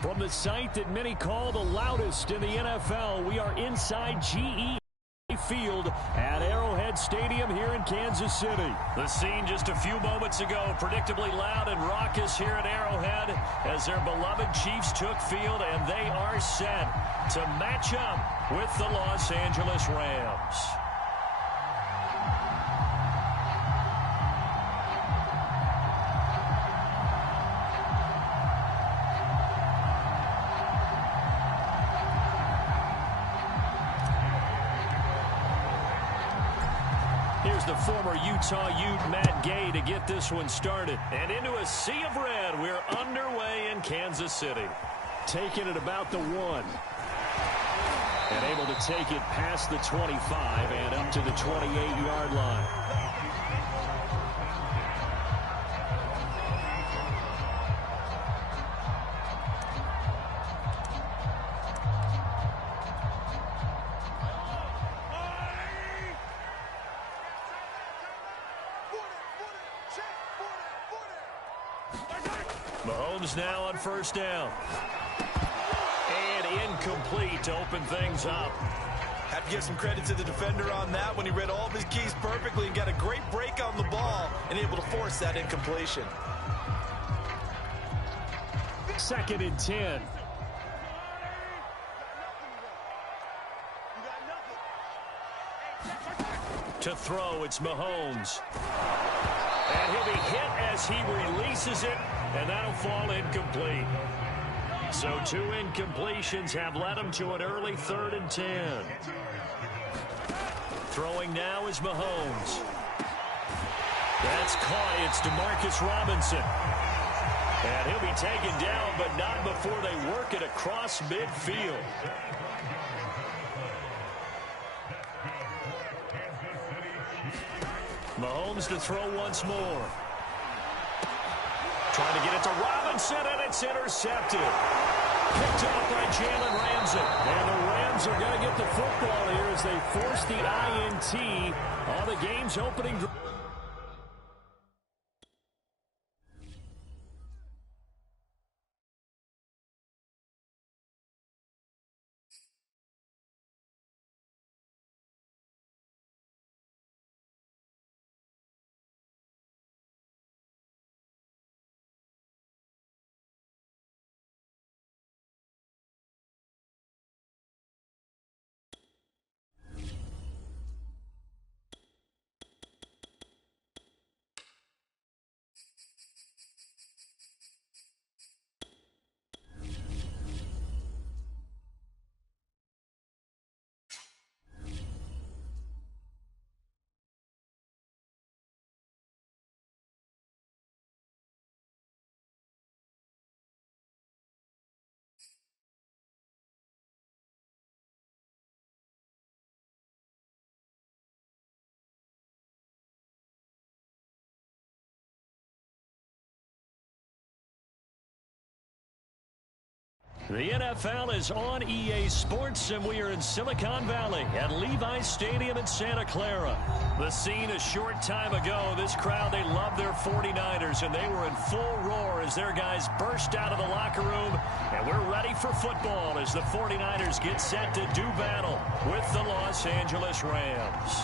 From the site that many call the loudest in the NFL, we are inside GE Field at Arrowhead Stadium here in Kansas City. The scene just a few moments ago, predictably loud and raucous here at Arrowhead as their beloved Chiefs took field, and they are set to match up with the Los Angeles Rams. Here's the former Utah Ute, Matt Gay, to get this one started. And into a sea of red, we're underway in Kansas City. Taking it about the 1. And able to take it past the 25 and up to the 28-yard line. Mahomes now on first down. And incomplete to open things up. Have to give some credit to the defender on that when he read all of his keys perfectly and got a great break on the ball and able to force that incompletion. 2nd and 10. To throw, it's Mahomes. And he'll be hit as he releases it, and that'll fall incomplete. So 2 incompletions have led him to an early 3rd and 10. Throwing now is Mahomes. That's caught. It's DeMarcus Robinson. And he'll be taken down, but not before they work it across midfield. Mahomes to throw once more. Trying to get it to Robinson, and it's intercepted. Picked up by Jalen Ramsey. And the Rams are going to get the football here as they force the INT on the game's opening drive. The NFL is on EA Sports, and we are in Silicon Valley at Levi's Stadium in Santa Clara. The scene a short time ago, this crowd, they love their 49ers, and they were in full roar as their guys burst out of the locker room. And we're ready for football as the 49ers get set to do battle with the Los Angeles Rams.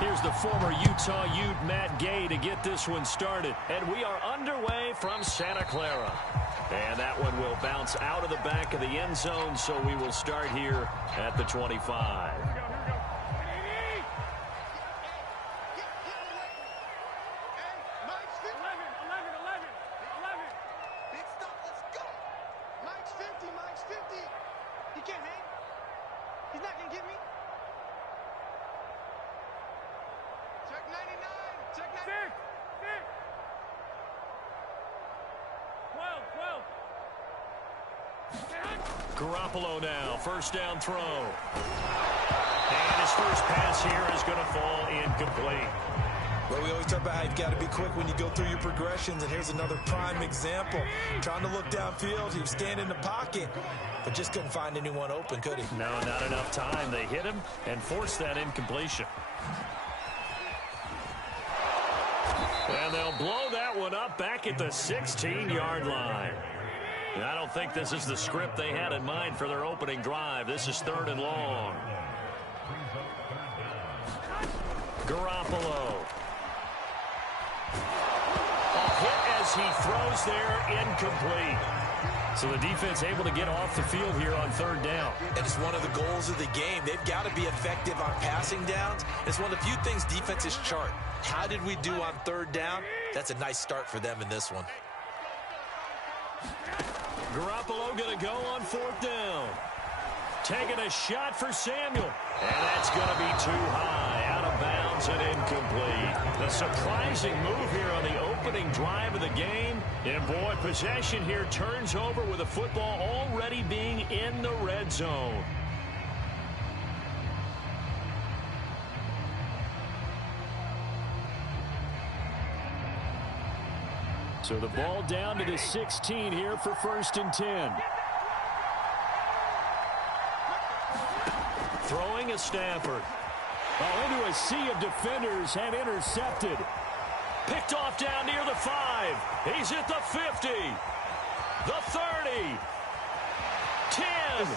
Here's the former Utah Ute, Matt Gay, to get this one started. And we are underway from Santa Clara. And that one will bounce out of the back of the end zone, so we will start here at the 25. Garoppolo now, first down throw. And his first pass here is going to fall incomplete. Well, we always talk about how you've got to be quick when you go through your progressions, and here's another prime example. Trying to look downfield, he was standing in the pocket, but just couldn't find anyone open, could he? No, not enough time. They hit him and forced that incompletion. And they'll blow that one up back at the 16-yard line. I don't think this is the script they had in mind for their opening drive. This is 3rd and long. Garoppolo. A hit as he throws there, incomplete. So the defense able to get off the field here on 3rd down. And it's one of the goals of the game. They've got to be effective on passing downs. It's one of the few things defenses chart. How did we do on 3rd down? That's a nice start for them in this one. Garoppolo going to go on 4th down. Taking a shot for Samuel. And that's going to be too high. Out of bounds and incomplete. A surprising move here on the opening drive of the game. And boy, possession here turns over with the football already being in the red zone. So the ball down to the 16 here for 1st and 10. Throwing is Stafford. Into a sea of defenders and intercepted. Picked off down near the 5. He's at the 50. The 30. 10. And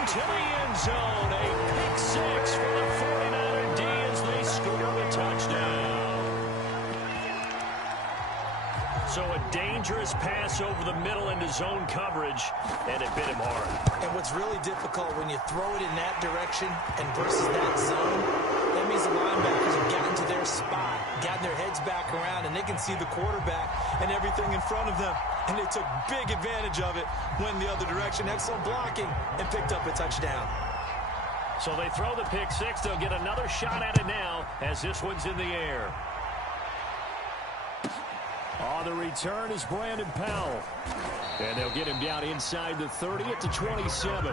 into the end zone. A pick 6 for the 49er D as they score the touchdown. So a dangerous pass over the middle into zone coverage, and it bit him hard. And what's really difficult when you throw it in that direction and versus that zone, that means the linebackers have gotten to their spot, gotten their heads back around, and they can see the quarterback and everything in front of them. And they took big advantage of it, went the other direction, excellent blocking, and picked up a touchdown. So they throw the pick 6. They'll get another shot at it now as this one's in the air. On the return is Brandon Powell. And they'll get him down inside the 30 at the 27.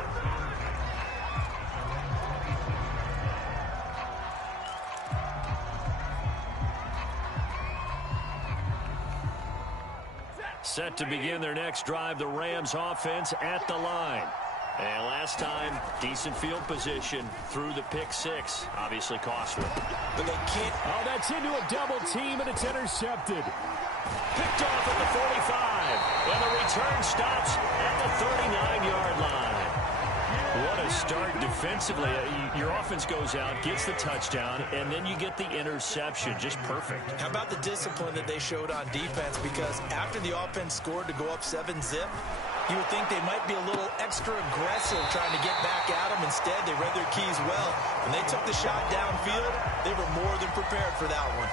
Set to begin their next drive, the Rams offense at the line. And last time, decent field position through the pick 6. Obviously costly. But they can't. Oh, that's into a double team, and it's intercepted. Picked off at the 45. And the return stops at the 39-yard line. What a start defensively. Your offense goes out, gets the touchdown, and then you get the interception. Just perfect. How about the discipline that they showed on defense? Because after the offense scored to go up 7-zip, you would think they might be a little extra aggressive trying to get back at them. Instead, they read their keys well. When they took the shot downfield, they were more than prepared for that one.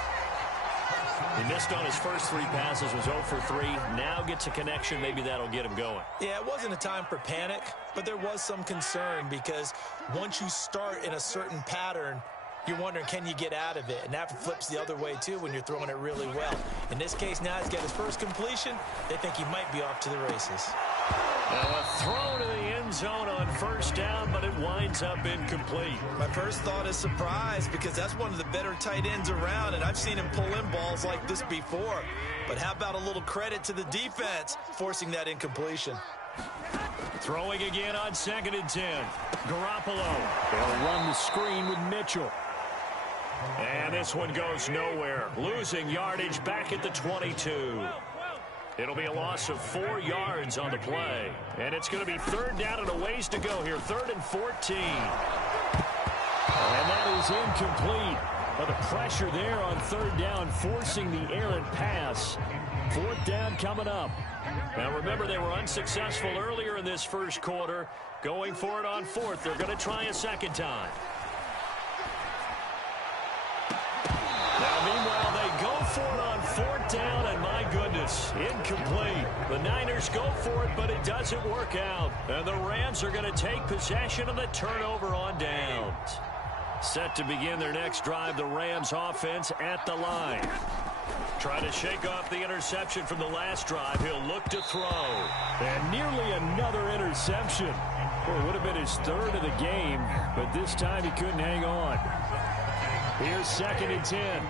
He missed on his first 3 passes, was 0 for 3. Now gets a connection. Maybe that'll get him going. Yeah, it wasn't a time for panic, but there was some concern because once you start in a certain pattern, you're wondering, can you get out of it? And that flips the other way, too, when you're throwing it really well. In this case, now he's got his first completion. They think he might be off to the races. Now a throw to the end zone on 1st down, but it winds up incomplete. My first thought is surprise because that's one of the better tight ends around, and I've seen him pull in balls like this before. But how about a little credit to the defense forcing that incompletion? Throwing again on 2nd and 10. Garoppolo. They'll run the screen with Mitchell. And this one goes nowhere. Losing yardage back at the 22. It'll be a loss of 4 yards on the play. And it's going to be 3rd down and a ways to go here. 3rd and 14. And that is incomplete. But the pressure there on 3rd down, forcing the errant pass. 4th down coming up. Now remember, they were unsuccessful earlier in this first quarter. Going for it on 4th. They're going to try a second time. Now, meanwhile, they go for it on 4th down, and my goodness, incomplete. The Niners go for it, but it doesn't work out. And the Rams are going to take possession of the turnover on downs. Set to begin their next drive, the Rams offense at the line. Trying to shake off the interception from the last drive. He'll look to throw. And nearly another interception. Well, it would have been his 3rd of the game, but this time he couldn't hang on. Here's 2nd and 10.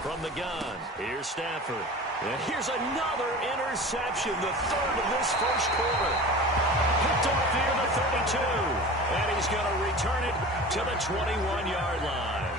From the gun, here's Stafford. And here's another interception, the 3rd of this first quarter. Picked off near the 32. And he's going to return it to the 21-yard line.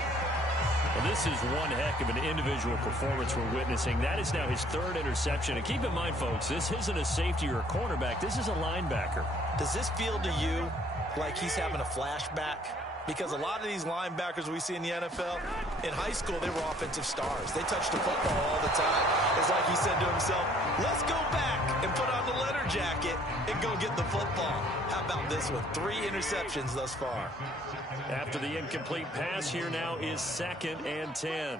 Well, this is one heck of an individual performance we're witnessing. That is now his third interception. And keep in mind, folks, this isn't a safety or a cornerback. This is a linebacker. Does this feel to you like he's having a flashback? Because a lot of these linebackers we see in the NFL, in high school, they were offensive stars. They touched the football all the time. It's like he said to himself, let's go back and put on the leather jacket and go get the football. How about this one? 3 interceptions thus far. After the incomplete pass, here now is 2nd and 10.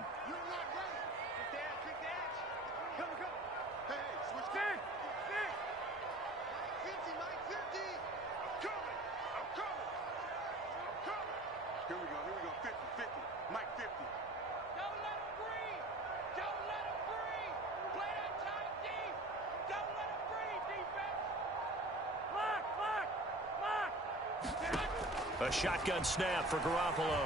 A shotgun snap for Garoppolo.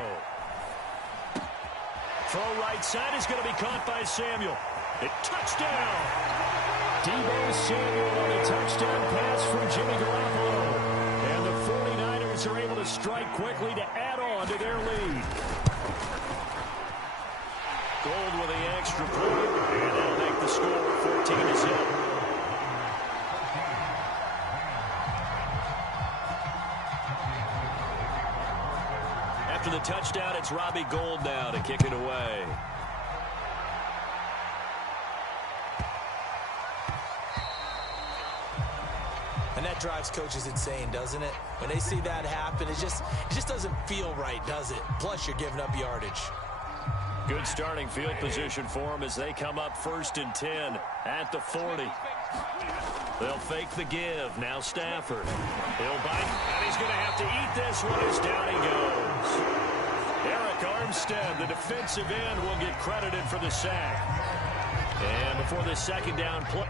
Throw right side is going to be caught by Samuel. Touchdown! Deebo Samuel on a touchdown pass from Jimmy Garoppolo. And the 49ers are able to strike quickly to add on to their lead. Gold with the extra point, and they'll make the score 14-7. After the touchdown, it's Robbie Gould now to kick it away. And that drives coaches insane, doesn't it? When they see that happen, it just doesn't feel right, does it? Plus, you're giving up yardage. Good starting field position for them as they come up 1st and 10 at the 40. They'll fake the give. Now Stafford. He'll bite, and he's going to have to eat this one as down he goes. Eric Armstead, the defensive end, will get credited for the sack. And before the 2nd down play.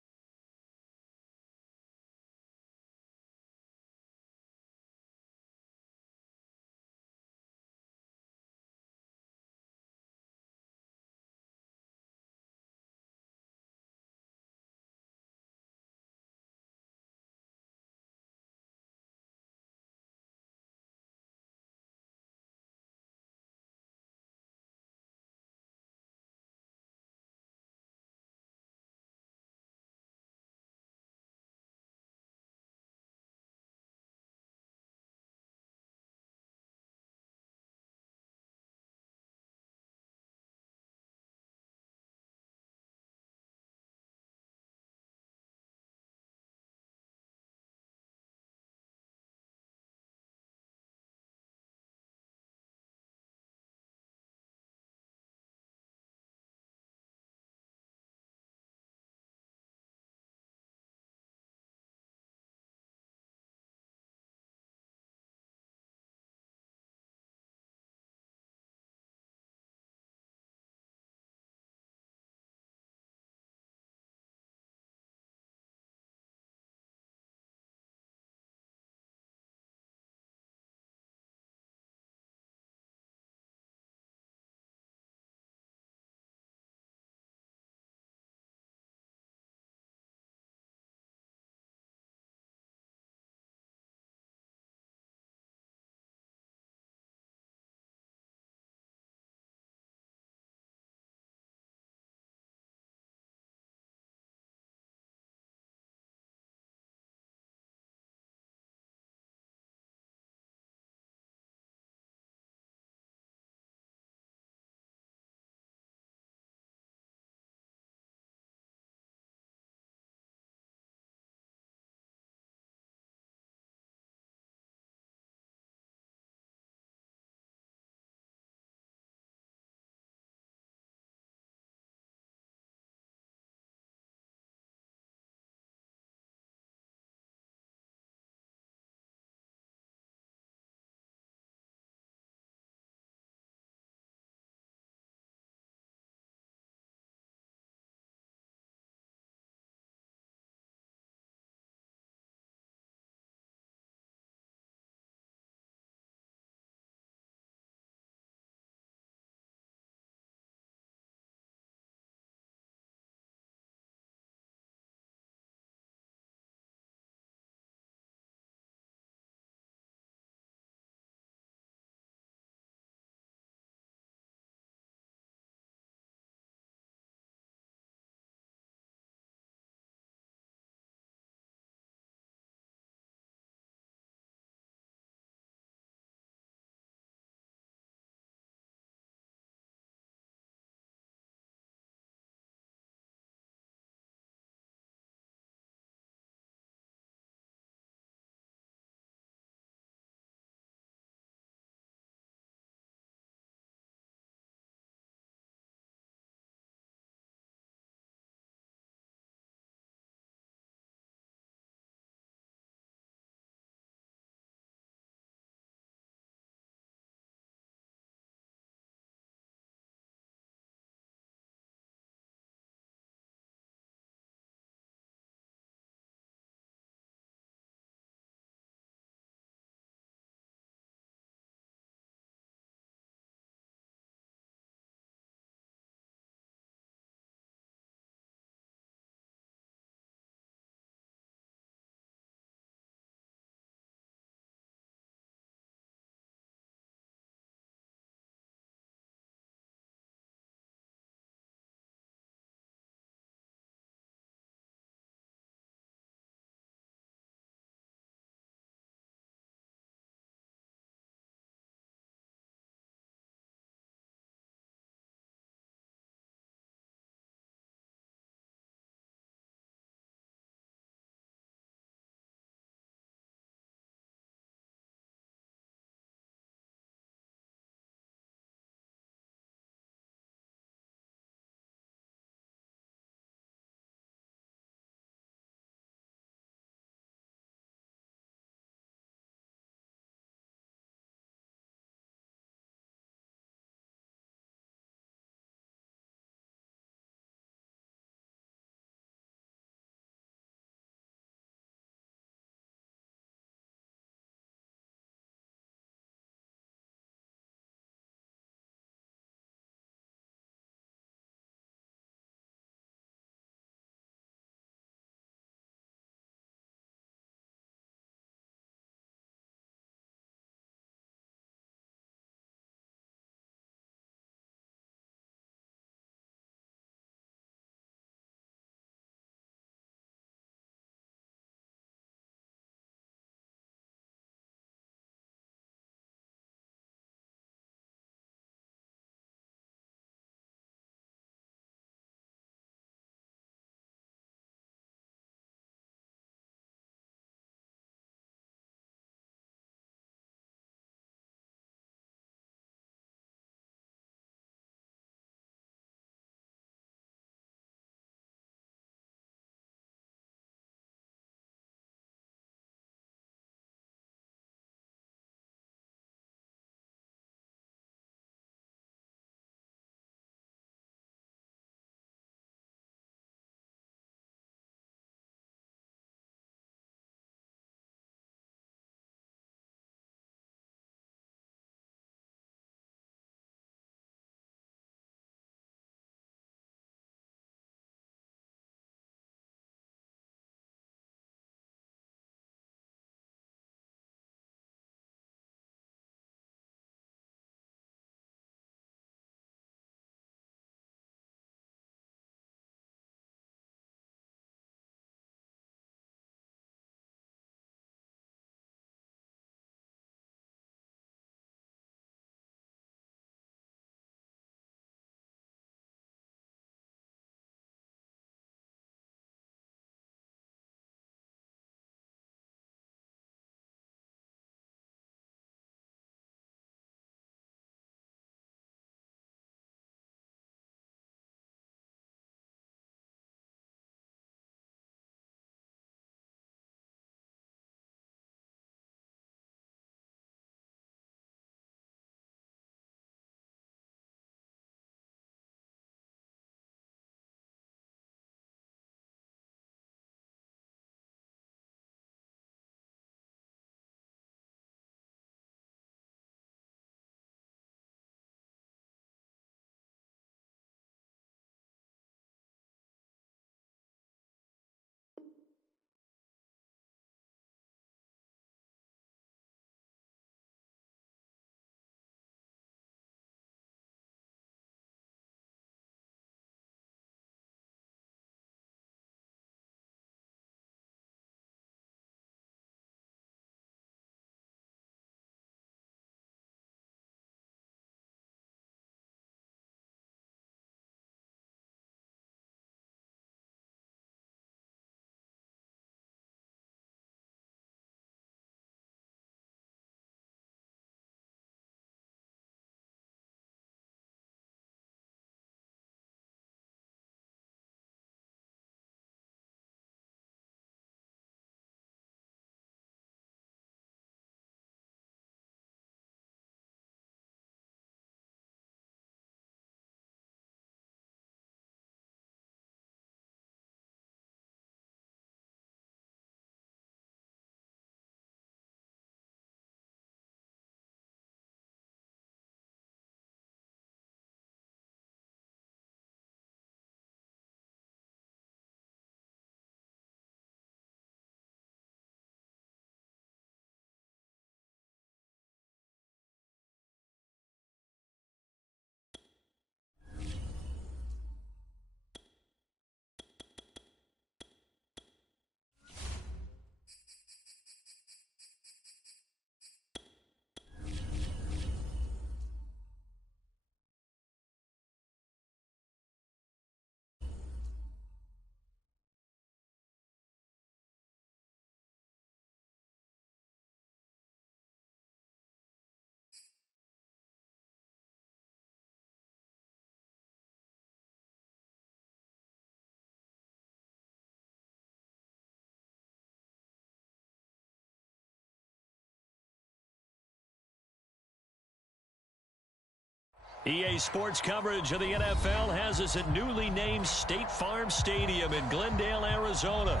EA Sports coverage of the NFL has us at newly named State Farm Stadium in Glendale, Arizona.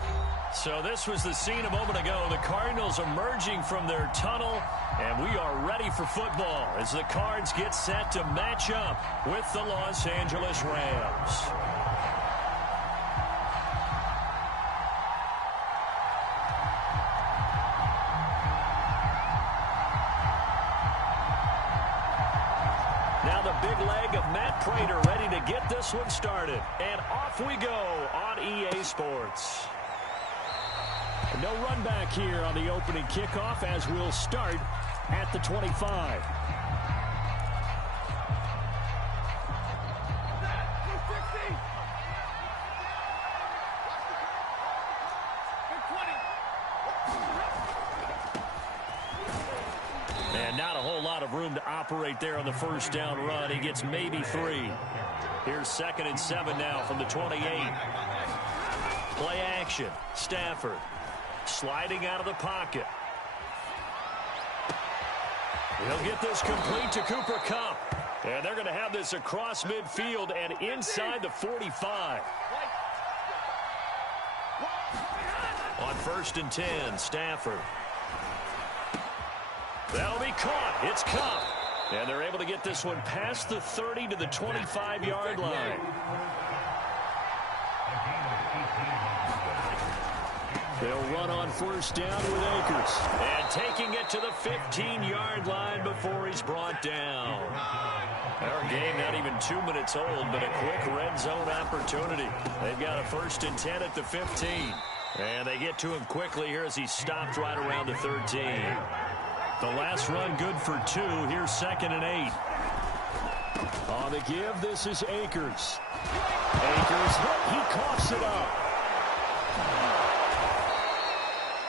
So this was the scene a moment ago. The Cardinals emerging from their tunnel, and we are ready for football as the Cards get set to match up with the Los Angeles Rams. Now the big leg of Matt Prater ready to get this one started. And off we go on EA Sports. No run back here on the opening kickoff as we'll start at the 25. And not a whole lot of room to operate there on the first down run. He gets maybe 3. Here's 2nd and 7 now from the 28. Play action. Stafford sliding out of the pocket. He'll get this complete to Cooper Kupp. And they're going to have this across midfield and inside the 45. On 1st and 10, Stafford. That'll be caught. It's Kupp. And they're able to get this one past the 30 to the 25-yard line. They'll run on 1st down with Akers. And taking it to the 15-yard line before he's brought down. Our game not even 2 minutes old, but a quick red zone opportunity. They've got a 1st and 10 at the 15. And they get to him quickly here as he stopped right around the 13. The last run good for 2. Here's 2nd and 8. On the give, this is Akers. Akers, he coughs it up.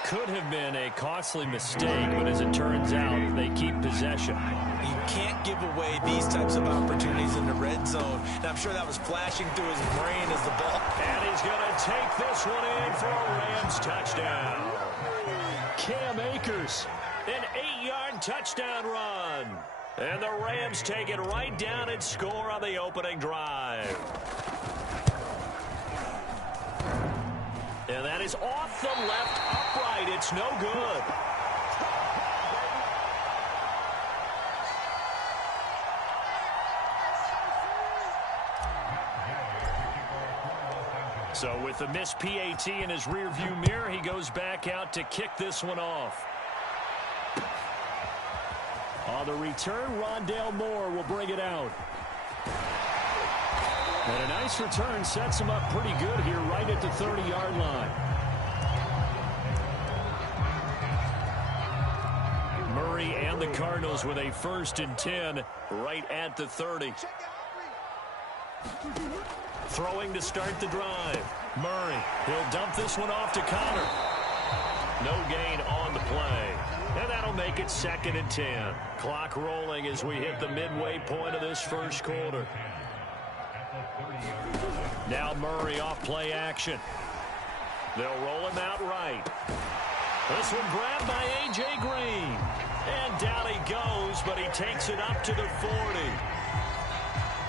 Could have been a costly mistake, but as it turns out, they keep possession. You can't give away these types of opportunities in the red zone. And I'm sure that was flashing through his brain as the ball. And he's going to take this one in for a Rams touchdown. Cam Akers, an 8-yard touchdown run. And the Rams take it right down and score on the opening drive. And that is off the left upright. It's no good. So with the missed PAT in his rearview mirror, he goes back out to kick this one off. On the return, Rondale Moore will bring it out. And a nice return sets him up pretty good here right at the 30-yard line. Murray and the Cardinals with a 1st and 10 right at the 30. Throwing to start the drive. Murray, he'll dump this one off to Connor. No gain on the play. And that'll make it 2nd and 10. Clock rolling as we hit the midway point of this first quarter. Now Murray off play action. They'll roll him out right. This one grabbed by A.J. Green. And down he goes, but he takes it up to the 40.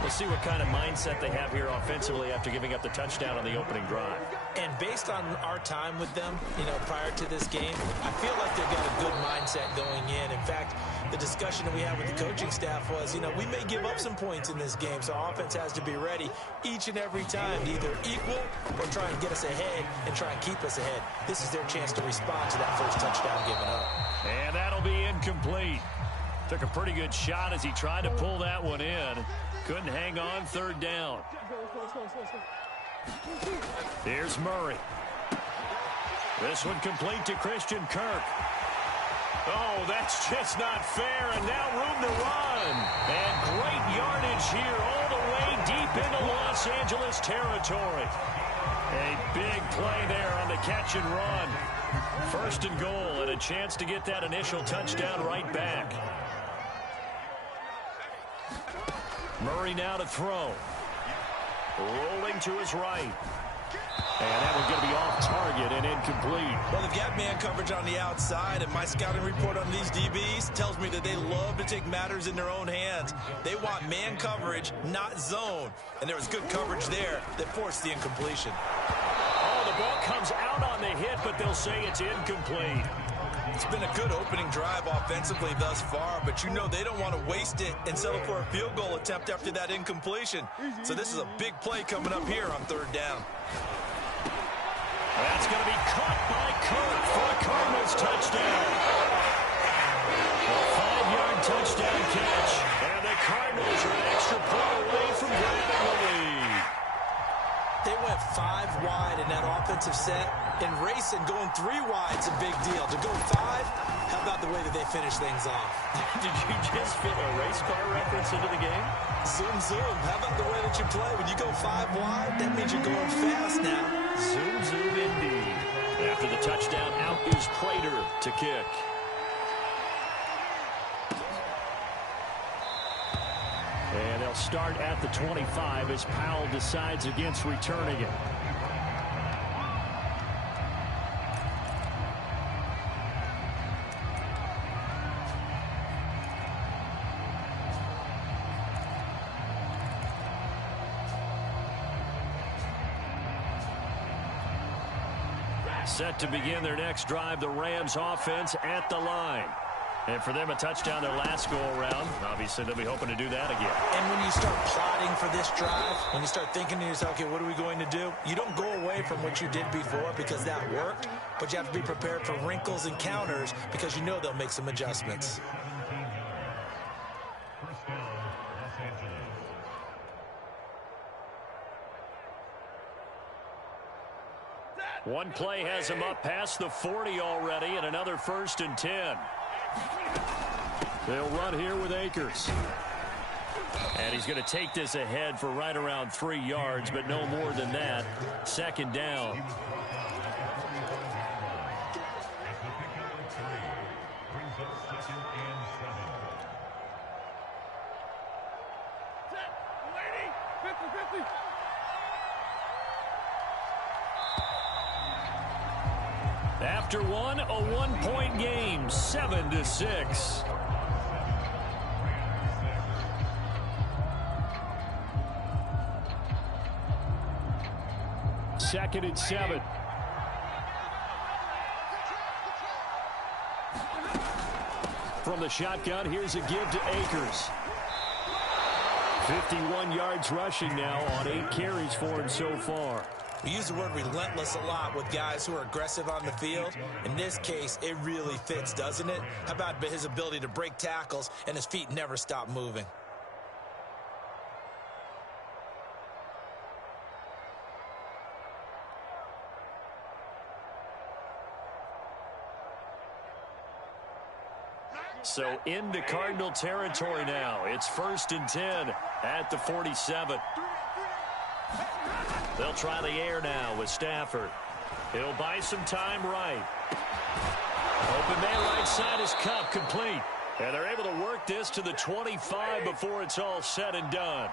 We'll see what kind of mindset they have here offensively after giving up the touchdown on the opening drive. And based on our time with them, prior to this game, I feel like they've got a good mindset going in. In fact, the discussion that we had with the coaching staff was, we may give up some points in this game, so our offense has to be ready each and every time to either equal or try and get us ahead and try and keep us ahead. This is their chance to respond to that first touchdown given up. And that'll be incomplete. Took a pretty good shot as he tried to pull that one in. Couldn't hang on 3rd down. Here's Murray. This one complete to Christian Kirk. Oh, that's just not fair, and now room to run. And great yardage here all the way deep into Los Angeles territory. A big play there on the catch and run. 1st and goal, and a chance to get that initial touchdown right back. Murray now to throw. Rolling to his right. And that one's going to be off target and incomplete. Well, they've got man coverage on the outside, and my scouting report on these DBs tells me that they love to take matters in their own hands. They want man coverage, not zone. And there was good coverage there that forced the incompletion. Oh, the ball comes out on the hit, but they'll say it's incomplete. It's been a good opening drive offensively thus far, but you know they don't want to waste it and settle for a field goal attempt after that incompletion. So this is a big play coming up here on third down. That's going to be caught by Kirk for a Cardinals touchdown. A 5-yard touchdown catch. And the Cardinals are an extra point away from grabbing the lead. They went 5 wide in that offensive set. And racing, going 3 wide is a big deal. To go 5, how about the way that they finish things off? Did you just fit a race car reference into the game? Zoom, zoom. How about the way that you play? When you go 5 wide, that means you're going fast now. Zoom, zoom indeed. After the touchdown, out is Prater to kick. And they'll start at the 25 as Powell decides against returning it. Set to begin their next drive, the Rams offense at the line. And for them, a touchdown their last go-around. Obviously, they'll be hoping to do that again. And when you start plotting for this drive, when you start thinking to yourself, okay, what are we going to do? You don't go away from what you did before because that worked, but you have to be prepared for wrinkles and counters because you know they'll make some adjustments. One play has him up past the 40 already, and another 1st and 10. They'll run here with Akers. And he's going to take this ahead for right around 3 yards, but no more than that. 2nd down. After one, a 1-point game, 7-6. Second and 7. From the shotgun, here's a give to Akers. 51 yards rushing now on 8 carries for him so far. We use the word relentless a lot with guys who are aggressive on the field. In this case, it really fits, doesn't it? How about his ability to break tackles and his feet never stop moving? So into Cardinal territory now. It's 1st and 10 at the 47. They'll try the air now with Stafford. He'll buy some time right. Open man right side is Cup, complete. And they're able to work this to the 25 before it's all said and done.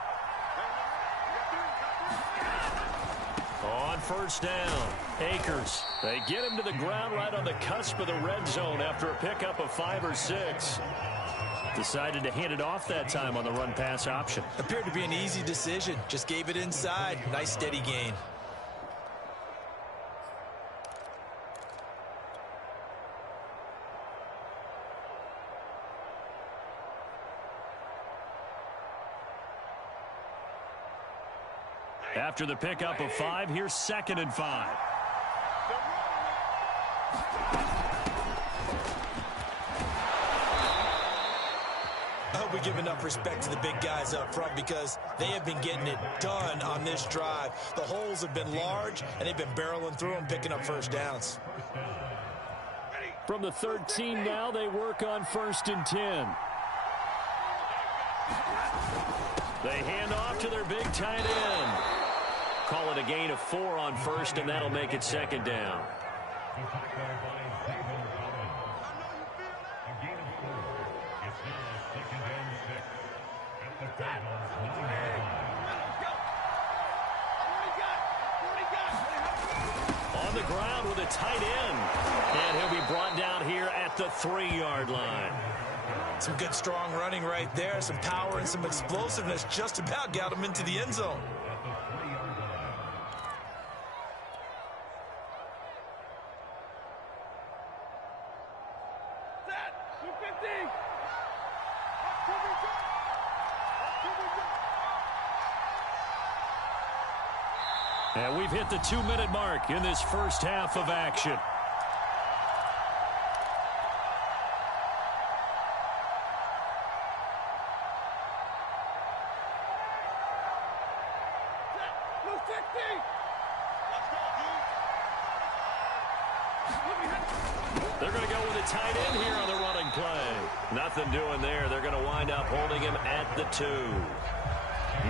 On 1st down, Akers. They get him to the ground right on the cusp of the red zone after a pickup of 5 or 6. Decided to hand it off that time on the run-pass option. Appeared to be an easy decision. Just gave it inside. Nice steady gain. After the pickup of 5, here's 2nd and 5. I hope we give enough respect to the big guys up front because they have been getting it done on this drive. The holes have been large, and they've been barreling through them, picking up 1st downs. From the 13 now, they work on 1st and 10. They hand off to their big tight end. Call it a gain of 4 on 1st, and that'll make it 2nd down. ground with a tight end. And he'll be brought down here at the 3-yard line. Some good strong running right there. Some power and some explosiveness just about got him into the end zone. And we've hit the 2-minute mark in this first half of action. They're going to go with a tight end here on the running play. Nothing doing there. They're going to wind up holding him at the 2.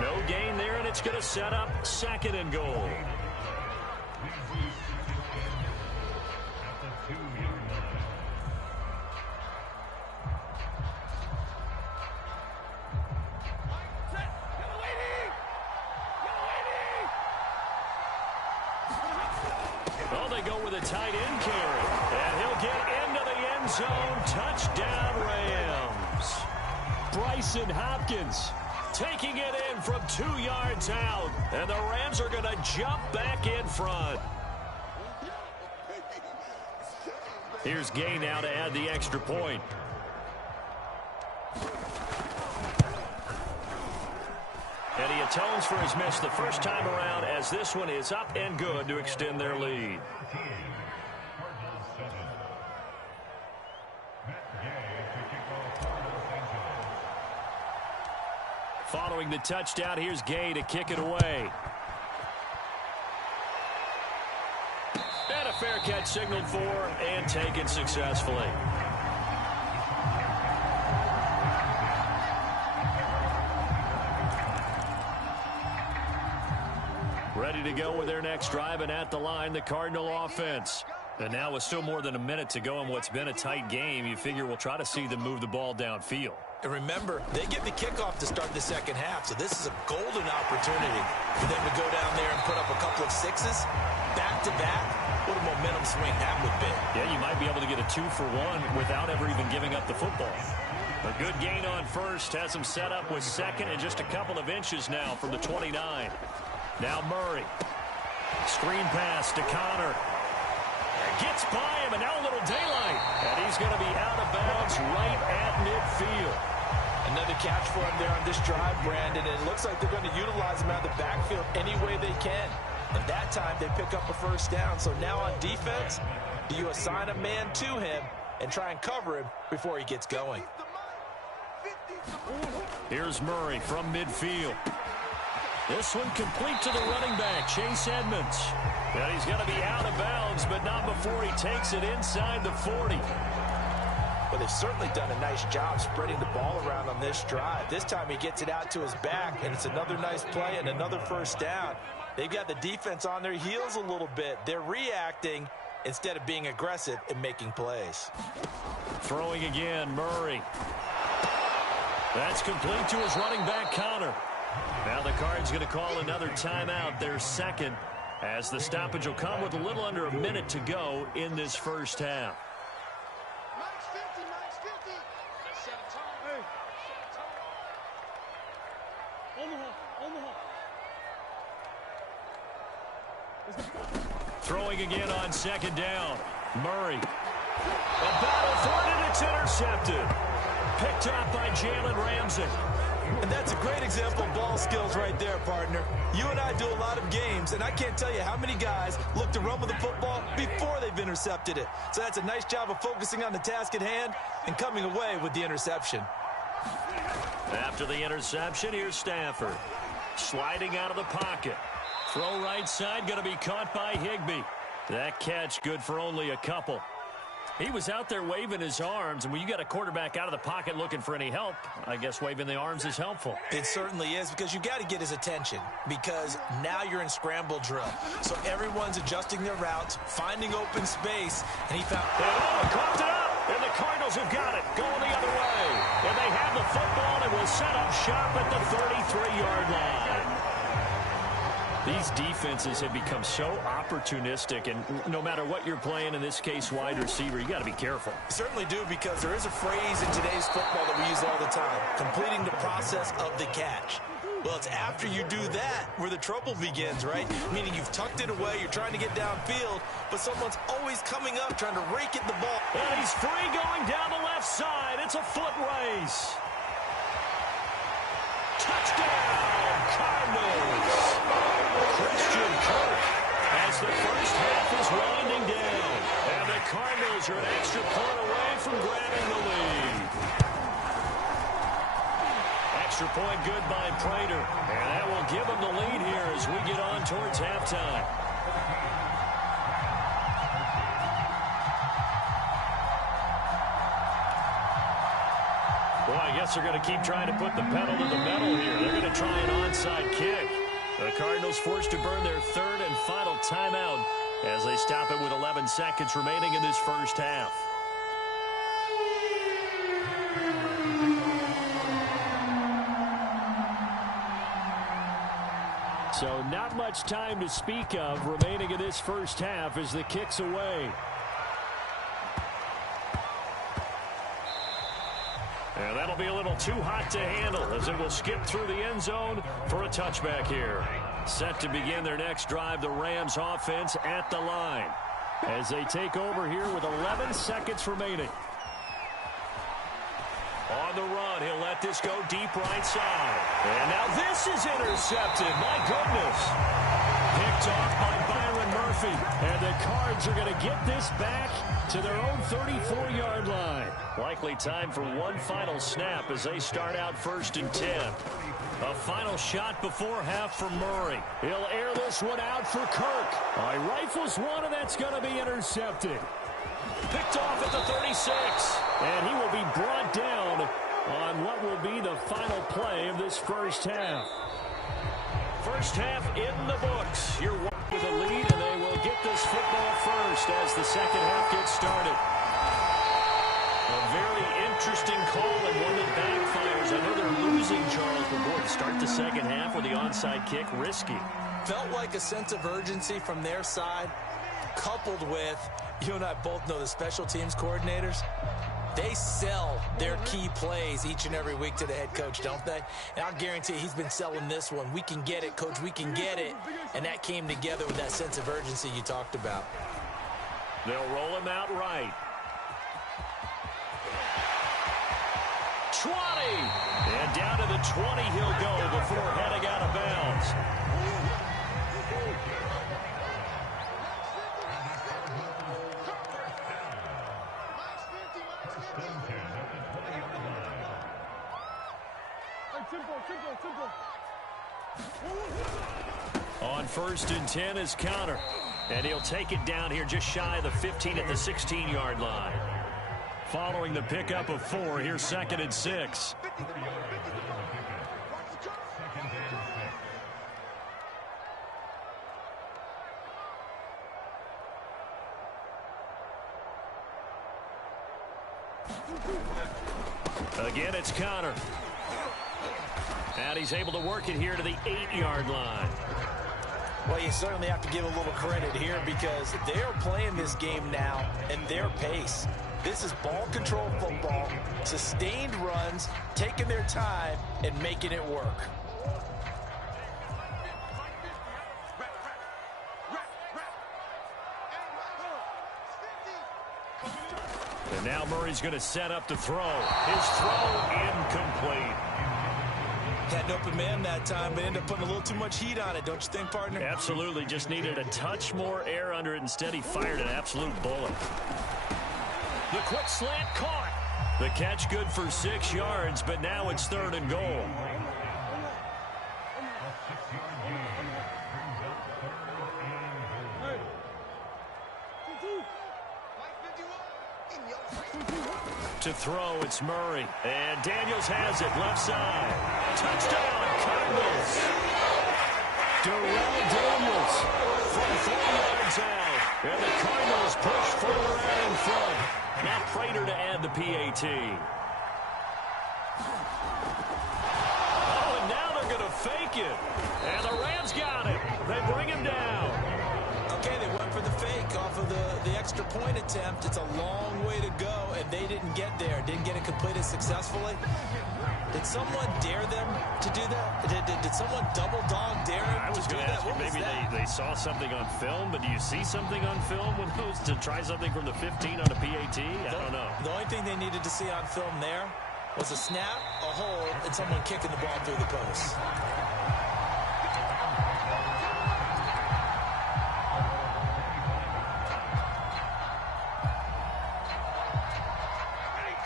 No gain there, and it's going to set up 2nd and goal. Oh, they go with a tight end carry, and he'll get into the end zone. Touchdown, Rams. Bryson Hopkins taking it in from 2 yards out. And the Rams are going to jump back in front. Here's Gay now to add the extra point. And he atones for his miss the first time around, as this one is up and good to extend their lead. Following the touchdown, here's Gay to kick it away. And a fair catch signaled for and taken successfully. Ready to go with their next drive, and at the line, the Cardinal offense. And now with still more than a minute to go in what's been a tight game, you figure we'll try to see them move the ball downfield. And remember, they get the kickoff to start the second half, so this is a golden opportunity for them to go down there and put up a couple of 6s back-to-back. What a momentum swing that would be. Yeah, you might be able to get a 2-for-1 without ever even giving up the football. A good gain on first has them set up with 2nd and just a couple of inches now from the 29. Now Murray. Screen pass to Connor. Gets by him, and now a little daylight. And he's going to be out of bounds right at midfield. Another catch for him there on this drive, Brandon. And it looks like they're going to utilize him out of the backfield any way they can. And that time they pick up a first down. So now on defense, do you assign a man to him and try and cover him before he gets going? Here's Murray from midfield. This one complete to the running back, Chase Edmonds. And he's going to be out of bounds, but not before he takes it inside the 40. Well, they've certainly done a nice job spreading the ball around on this drive. This time he gets it out to his back, and it's another nice play and another first down. They've got the defense on their heels a little bit. They're reacting instead of being aggressive and making plays. Throwing again, Murray. That's complete to his running back, Connor. Now the Cards going to call another timeout, their 2nd, as the stoppage will come with a little under a minute to go in this first half. Throwing again on 2nd down. Murray. A battle for it, and it's intercepted. Picked up by Jalen Ramsey. And that's a great example of ball skills right there, partner. You and I do a lot of games, and I can't tell you how many guys look to run with the football before they've intercepted it. So that's a nice job of focusing on the task at hand and coming away with the interception. After the interception, here's Stafford. Sliding out of the pocket. Throw right side, going to be caught by Higbee. That catch good for only a couple. He was out there waving his arms, and when you got a quarterback out of the pocket looking for any help, I guess waving the arms is helpful. It certainly is, because you got to get his attention, because now you're in scramble drill. So everyone's adjusting their routes, finding open space, and he found... Oh, coughed it up, and the Cardinals have got it, going the other way. And they have the football and will set up shop at the 33-yard line. These defenses have become so opportunistic, and no matter what you're playing, in this case wide receiver, you got to be careful. Certainly do, because there is a phrase in today's football that we use all the time: completing the process of the catch. Well, it's after you do that where the trouble begins, right? Meaning you've tucked it away, you're trying to get downfield, but someone's always coming up trying to rake at the ball. And he's free going down the left side. It's a foot race. Touchdown, Cardinals. Christian Kirk as the first half is winding down. And the Cardinals are an extra point away from grabbing the lead. Extra point good by Prater. And that will give them the lead here as we get on towards halftime. Boy, I guess they're going to keep trying to put the pedal to the metal here. They're going to try an onside kick. The Cardinals forced to burn their third and final timeout as they stop it with 11 seconds remaining in this first half. So not much time to speak of remaining in this first half as the kick's away. And that'll be a little too hot to handle as it will skip through the end zone for a touchback here. Set to begin their next drive, the Rams offense at the line as they take over here with 11 seconds remaining. On the run, he'll let this go deep right side. And now this is intercepted. My goodness. Picked off by Byron Murphy. And the Cards are going to get this back to their own 34-yard line. Likely time for one final snap as they start out 1st and 10. A final shot before half for Murray. He'll air this one out for Kirk. He rifles one, and that's going to be intercepted. Picked off at the 36. And he will be brought down on what will be the final play of this first half. First half in the books. You're with a lead, and they will get this football first as the second half gets started. A very interesting call and one that backfires. I know they're losing, Charles, but boy, to start the second half with the onside kick, risky. Felt like a sense of urgency from their side, coupled with, you and I both know the special teams coordinators, they sell their key plays each and every week to the head coach, don't they? And I'll guarantee he's been selling this one. We can get it, coach, we can get it. And that came together with that sense of urgency you talked about. They'll roll him out right. 20. And down to the 20 he'll go before heading out of bounds. On 1st and 10 is Counter. And he'll take it down here just shy of the 15 at the 16-yard line. Following the pickup of 4, here's 2nd and 6. Again, it's Counter. And he's able to work it here to the 8-yard line. Well, you certainly have to give a little credit here because they're playing this game now at their pace. This is ball control football, sustained runs, taking their time, and making it work. And now Murray's going to set up to throw. His throw incomplete. Had an open man that time, but ended up putting a little too much heat on it, don't you think, partner? Absolutely. Just needed a touch more air under it. Instead, he fired an absolute bullet. The quick slant caught. The catch good for 6 yards, but now it's 3rd and goal. To throw, it's Murray. And Daniels has it, left side. Touchdown, Cardinals. Darrell Daniels from 4 yards out. And the Cardinals push further out in front. Now Prater to add the PAT. Oh, and now they're going to fake it. And the Rams got it. They extra-point attempt. It's a long way to go, and they didn't get there. Didn't get it completed successfully. Did someone dare them to do that? Did someone double-dog dare them I was to do going to that? ask you, maybe they saw something on film, but do you see something on film with those to try something from the 15 on a PAT? I don't know. The only thing they needed to see on film there was a snap, a hold, and someone kicking the ball through the post.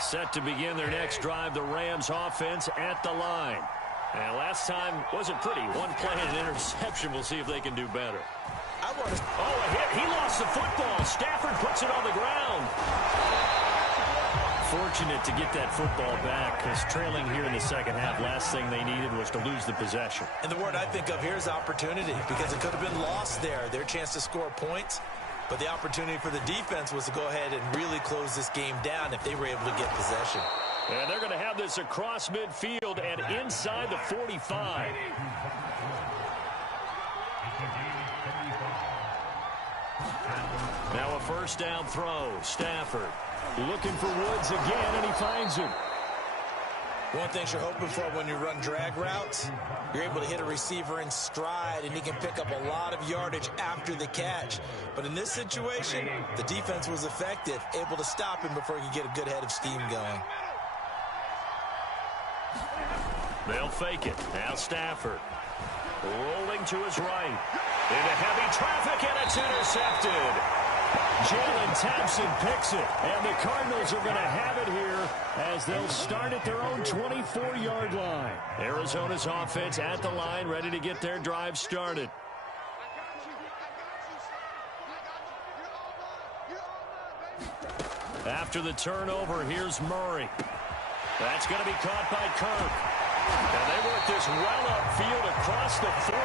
Set to begin their next drive, the Rams offense at the line. And last time wasn't pretty. One play and an interception. We'll see if they can do better. Oh, a hit. He lost the football. Stafford puts it on the ground. Fortunate to get that football back, because trailing here in the second half, last thing they needed was to lose the possession. And the word I think of here is opportunity, because it could have been lost there. Their chance to score points. But the opportunity for the defense was to go ahead and really close this game down if they were able to get possession. And they're going to have this across midfield and inside the 45. Now a first down throw. Stafford looking for Woods again, and he finds him. One thing you're hoping for when you run drag routes, you're able to hit a receiver in stride, and he can pick up a lot of yardage after the catch. But in this situation, the defense was effective, able to stop him before he could get a good head of steam going. They'll fake it. Now Stafford rolling to his right. Into heavy traffic, and it's intercepted. Jalen Thompson picks it, and the Cardinals are going to have it here as they'll start at their own 24-yard line. Arizona's offense at the line, ready to get their drive started. After the turnover, here's Murray. That's going to be caught by Kirk. And they work this well upfield across the 45.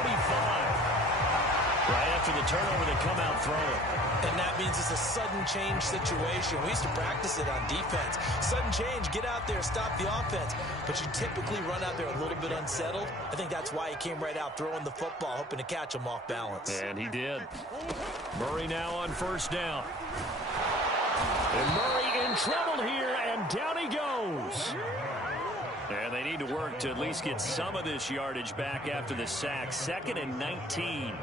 Right after the turnover, they come out throwing. And that means it's a sudden change situation. We used to practice it on defense. Sudden change, get out there, stop the offense. But you typically run out there a little bit unsettled. I think that's why he came right out throwing the football, hoping to catch him off balance. And he did. Murray now on first down. And Murray in trouble here, and down he goes. And they need to work to at least get some of this yardage back after the sack. 2nd and 19.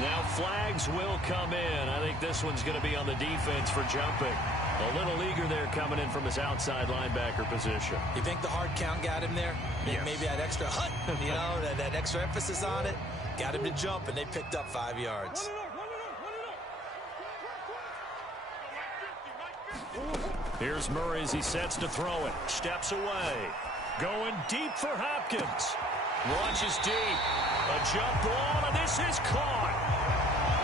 Now flags will come in. I think this one's going to be on the defense for jumping. A little eager there coming in from his outside linebacker position. You think the hard count got him there? Yes. Maybe that extra that extra emphasis on it. Got him to jump, and they picked up 5 yards. Here's Murray as he sets to throw it. Steps away. Going deep for Hopkins. Launches deep. A jump ball, and this is caught.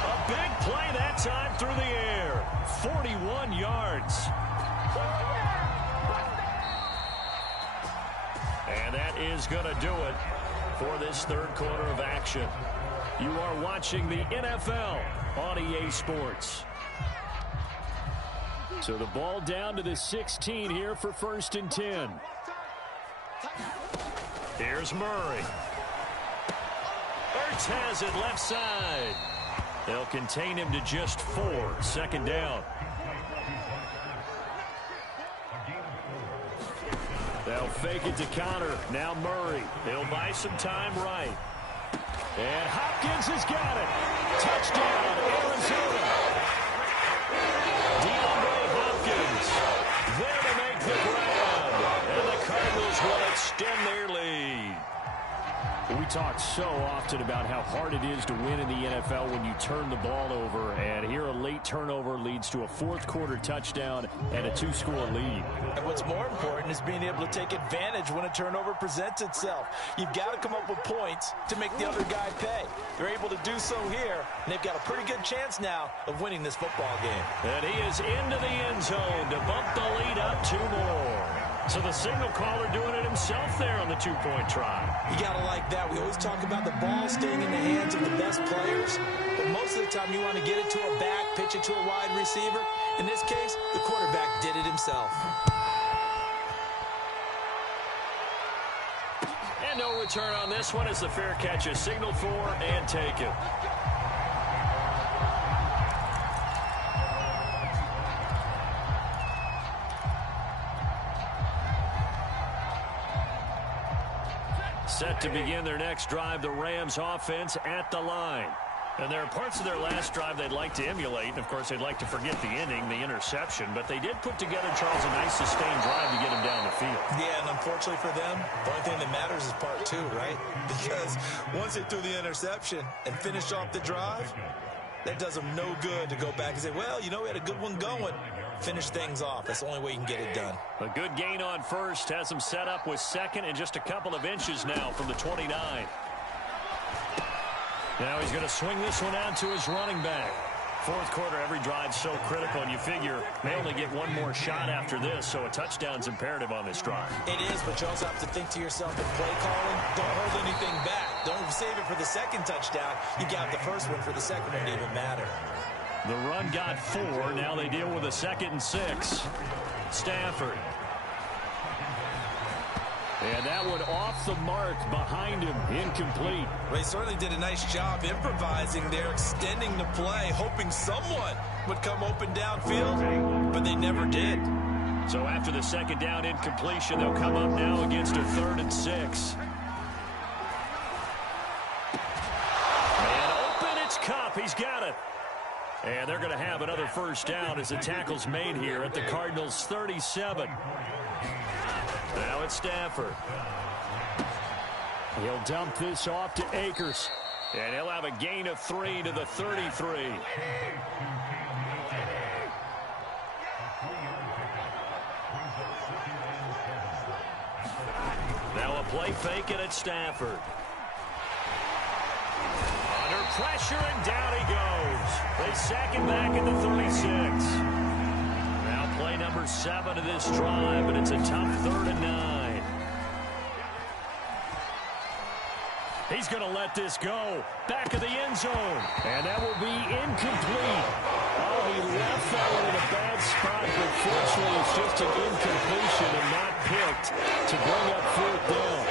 A big play that time through the air. 41 yards. And that is going to do it for this third quarter of action. You are watching the NFL on EA Sports. So the ball down to the 16 here for 1st and 10. Here's Murray. Ertz has it left side. They'll contain him to just 4. 2nd down. They'll fake it to counter. Now Murray. He'll buy some time right. And Hopkins has got it. Touchdown, Arizona. DeAndre Hopkins there to make the grab. And the Cardinals will extend their lead. We talk so often about how hard it is to win in the NFL when you turn the ball over. And here a late turnover leads to a 4th quarter touchdown and a 2-score lead. And what's more important is being able to take advantage when a turnover presents itself. You've got to come up with points to make the other guy pay. They're able to do so here, and they've got a pretty good chance now of winning this football game. And he is into the end zone to bump the lead up 2 more. So the signal caller doing it himself there on the 2-point try. You got to like that. We always talk about the ball staying in the hands of the best players, but most of the time you want to get it to a back, pitch it to a wide receiver. In this case, the quarterback did it himself. And no return on this one as the fair catch is signaled for and taken. Set to begin their next drive, the Rams offense at the line. And there are parts of their last drive they'd like to emulate. And, of course, they'd like to forget the ending, the interception. But they did put together, Charles, a nice sustained drive to get him down the field. Yeah, and unfortunately for them, the only thing that matters is part two, right? Because once they threw the interception and finished off the drive, that does them no good to go back and say, well, you know, we had a good one going. Finish things off. That's the only way you can get it done. A good gain on first has them set up with second and just a couple of inches now from the 29. Now he's going to swing this one out to his running back. Fourth quarter, every drive's so critical, and you figure they only get one more shot after this, so a touchdown's imperative on this drive. It is, but you also have to think to yourself in play calling, don't hold anything back. Don't save it for the second touchdown. You got the first one for the second one to even matter. The run got 4. Now they deal with a 2nd and 6. Stafford. And that one off the mark behind him, incomplete. They certainly did a nice job improvising there, extending the play, hoping someone would come open downfield, but they never did. So after the second down incompletion, they'll come up now against a 3rd and 6. And open, it's Kupp. He's got it. And they're going to have another first down as the tackle's made here at the Cardinals' 37. Now it's Stafford. He'll dump this off to Akers. And he'll have a gain of 3 to the 33. Now a play fake it at Stafford. Under pressure and down he goes. They sack him back at the 36. Play number 7 of this drive, and it's a tough 3rd and 9. He's going to let this go. Back of the end zone. And that will be incomplete. Oh, he left that one in a bad spot, but fortunately it's just an incompletion and not picked to bring up 4th down.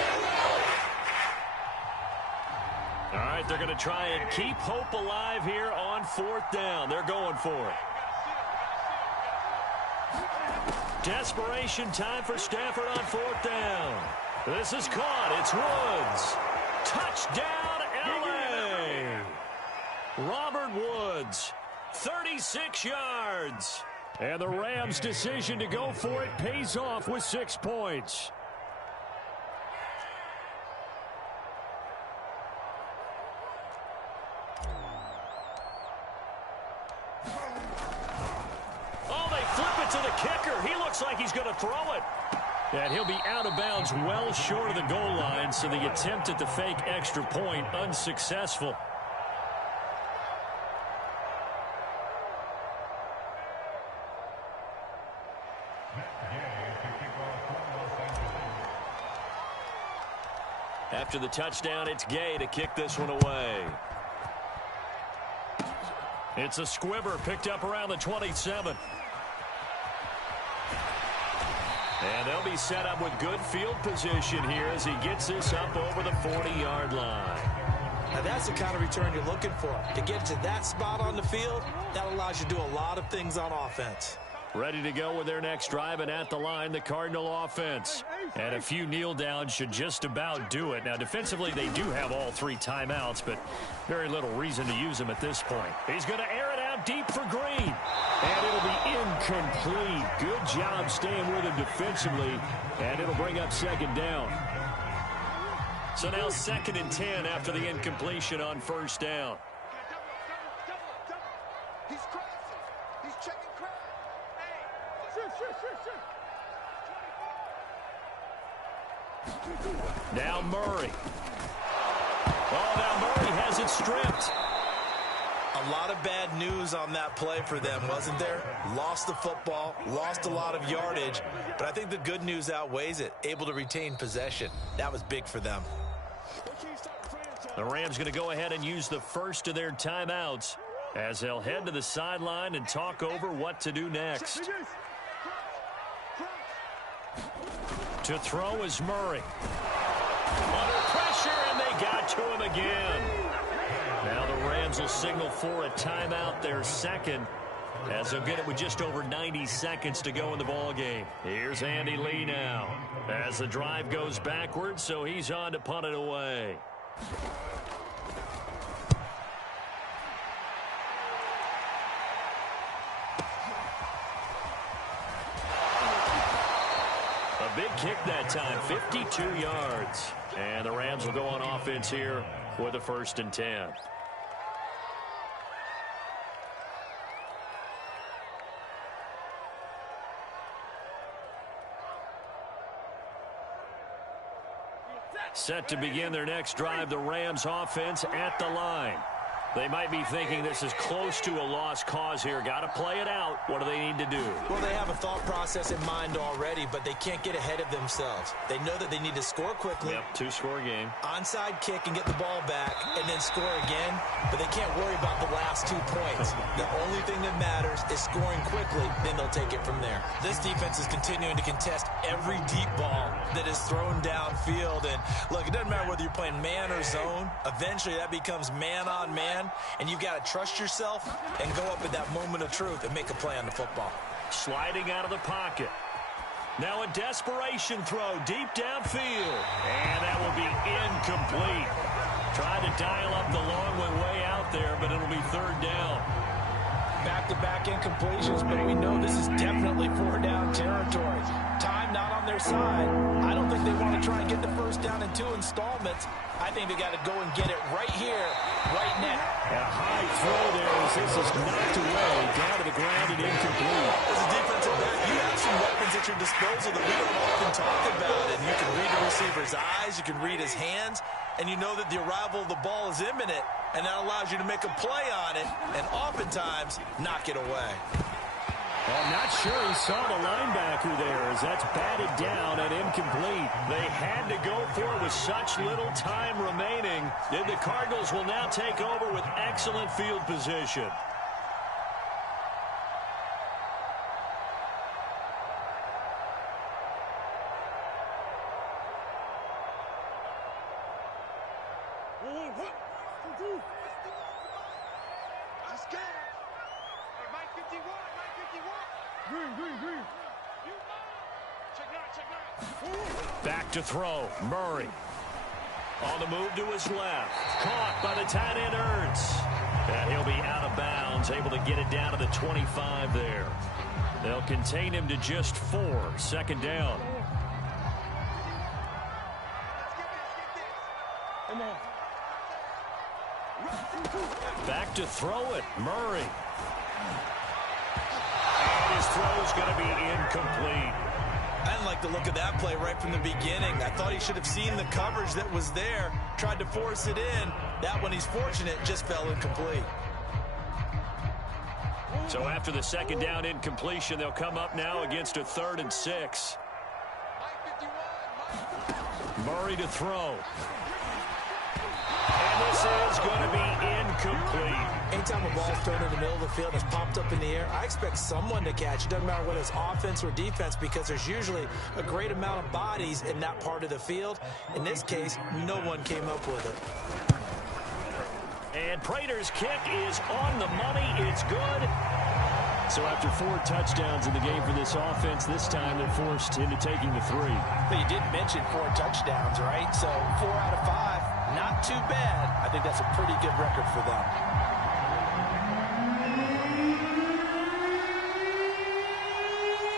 All right, they're going to try and keep hope alive here on 4th down. They're going for it. Desperation time for Stafford on 4th down. This is caught. It's Woods. Touchdown, L.A. Robert Woods, 36 yards. And the Rams' decision to go for it pays off with 6 points. To the kicker. He looks like he's going to throw it. And he'll be out of bounds well short of the goal line, so the attempt at the fake extra point unsuccessful. After the touchdown, it's Gay to kick this one away. It's a squibber picked up around the 27. And they'll be set up with good field position here as he gets this up over the 40-yard line. Now that's the kind of return you're looking for. To get to that spot on the field, that allows you to do a lot of things on offense. Ready to go with their next drive, and at the line, the Cardinal offense. And a few kneel downs should just about do it. Now, defensively, they do have all 3 timeouts, but very little reason to use them at this point. He's going to air it out deep for Green. And it'll be incomplete. Good job staying with him defensively, and it'll bring up 2nd down. So now 2nd and 10 after the incompletion on 1st down. He's crazy. He's checking crazy. Now Murray. Oh, now Murray has it stripped. A lot of bad news on that play for them, wasn't there? Lost the football, lost a lot of yardage, but I think the good news outweighs it. Able to retain possession. That was big for them. The Rams going to go ahead and use the first of their timeouts as they'll head to the sideline and talk over what to do next. To throw is Murray. Under it to him again. Now the Rams will signal for a timeout, their second, as they'll get it with just over 90 seconds to go in the ballgame. Here's Andy Lee now as the drive goes backwards, so he's on to punt it away. A big kick that time, 52 yards. And the Rams will go on offense here with a 1st and 10. Set to begin their next drive, the Rams offense at the line. They might be thinking this is close to a lost cause here. Got to play it out. What do they need to do? Well, they have a thought process in mind already, but they can't get ahead of themselves. They know that they need to score quickly. Yep, 2-score game. Onside kick and get the ball back and then score again, but they can't worry about the last 2 points. The only thing that matters is scoring quickly, then they'll take it from there. This defense is continuing to contest every deep ball that is thrown downfield. And look, it doesn't matter whether you're playing man or zone. Eventually that becomes man on man. And you've got to trust yourself and go up at that moment of truth and make a play on the football. Sliding out of the pocket. Now a desperation throw deep downfield. And that will be incomplete. Tried to dial up the long one way out there, but it'll be 3rd down. Back-to-back incompletions, but we know this is definitely 4-down territory. Time not on their side. I don't think they want to try and get the 1st down in 2 installments. I think they got to go and get it right here, right now. A high throw there as this is knocked away, down to the ground and incomplete. As a defensive back, you have some weapons at your disposal that we don't often talk about. And you can read the receiver's eyes, you can read his hands, and you know that the arrival of the ball is imminent, and that allows you to make a play on it, and oftentimes knock it away. Well, I'm not sure he saw the linebacker there as that's batted down and incomplete. They had to go for it with such little time remaining. And the Cardinals will now take over with excellent field position. Back to throw, Murray. On the move to his left. Caught by the tight end, Ertz. And he'll be out of bounds, able to get it down to the 25 there. They'll contain him to just 4, 2nd down. Back to throw it, Murray. And his throw's going to be incomplete. I didn't like the look of that play right from the beginning. I thought he should have seen the coverage that was there, tried to force it in. That one, he's fortunate, just fell incomplete. So after the 2nd down incompletion, they'll come up now against a 3rd and 6. Murray to throw. And this is going to be incomplete. Anytime a ball's thrown in the middle of the field, it's popped up in the air, I expect someone to catch. It doesn't matter whether it's offense or defense, because there's usually a great amount of bodies in that part of the field. In this case, no one came up with it. And Prater's kick is on the money. It's good. So after 4 touchdowns in the game for this offense, this time they're forced into taking the 3. But you did mention 4 touchdowns, right? So 4 out of 5, not too bad. I think that's a pretty good record for them.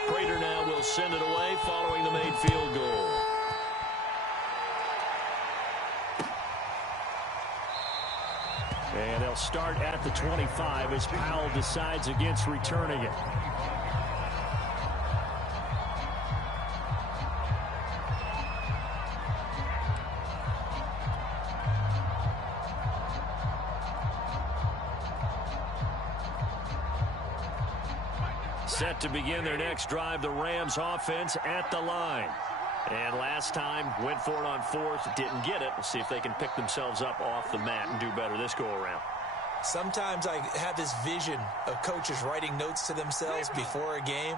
Prater now will send it away following the made field goal. And they'll start at the 25 as Powell decides against returning it. Set to begin their next drive, the Rams offense at the line. And last time, went for it on 4th, didn't get it. We'll see if they can pick themselves up off the mat and do better this go-around. Sometimes I have this vision of coaches writing notes to themselves before a game.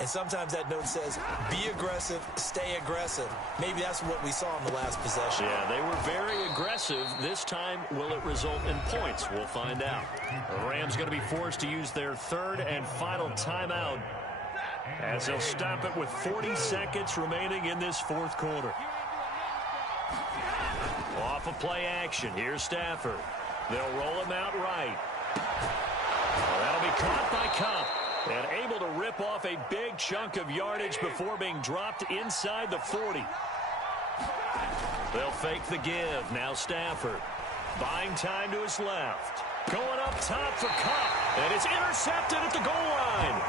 And sometimes that note says, be aggressive, stay aggressive. Maybe that's what we saw in the last possession. Yeah, they were very aggressive. This time, will it result in points? We'll find out. The Rams going to be forced to use their third and final timeout as they'll stop it with 40 seconds remaining in this fourth quarter. Off of play action. Here's Stafford. They'll roll him out right. Well, that'll be caught by Kupp. And able to rip off a big chunk of yardage before being dropped inside the 40. They'll fake the give. Now Stafford. Buying time to his left. Going up top for Kupp. And it's intercepted at the goal line.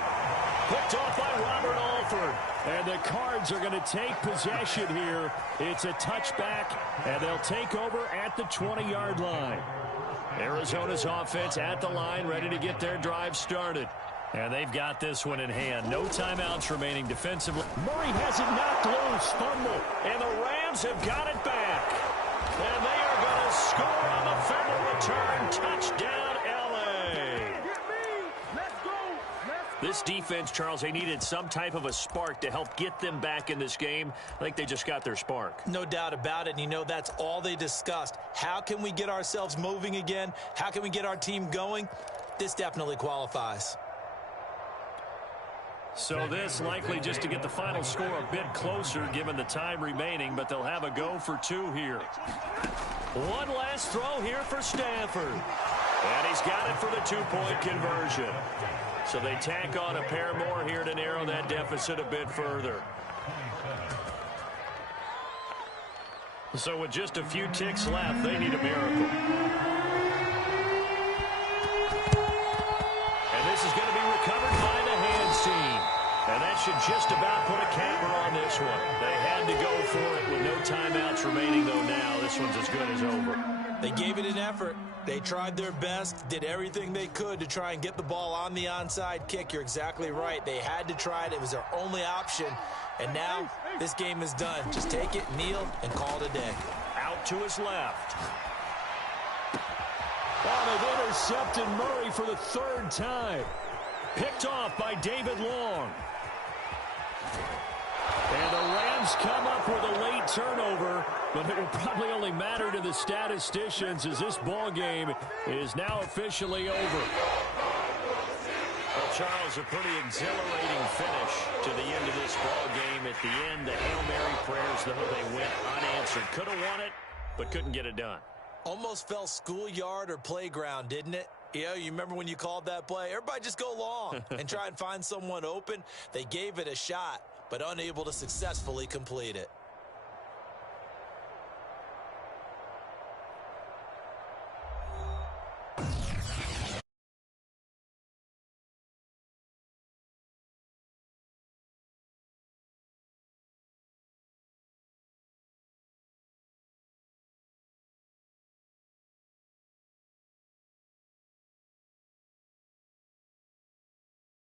Picked off by Robert Alford. And the Cards are going to take possession here. It's a touchback, and they'll take over at the 20-yard line. Arizona's offense at the line, ready to get their drive started. And they've got this one in hand. No timeouts remaining defensively. Murray has it knocked loose. Fumble. And the Rams have got it back. And they are going to score on the fumble return. Touchdown, L.A. This defense, Charles, they needed some type of a spark to help get them back in this game. I think they just got their spark. No doubt about it. And you know, that's all they discussed. How can we get ourselves moving again? How can we get our team going? This definitely qualifies. So this likely just to get the final score a bit closer given the time remaining, but they'll have a go for two here. One last throw here for Stafford. And he's got it for the two-point conversion. So they tack on a pair more here to narrow that deficit a bit further. So with just a few ticks left, they need a miracle. And this is going to be recovered by the hands team. And that should just about put a capper on this one. They had to go for it with no timeouts remaining, though now this one's as good as over. They gave it an effort. They tried their best, did everything they could to try and get the ball on the onside kick. You're exactly right. They had to try it. It was their only option. And now this game is done. Just take it, kneel, and call it a day. Out to his left. Oh, they've intercepted Murray for the third time. Picked off by David Long. And the Rams come up with a late turnover, but it will probably only matter to the statisticians as this ball game is now officially over. Well, Charles, a pretty exhilarating finish to the end of this ball game. At the end, the Hail Mary prayers, though, they went unanswered. Could have won it, but couldn't get it done. Almost felt schoolyard or playground, didn't it? Yeah, you remember when you called that play? Everybody just go long and try and find someone open. They gave it a shot, but unable to successfully complete it.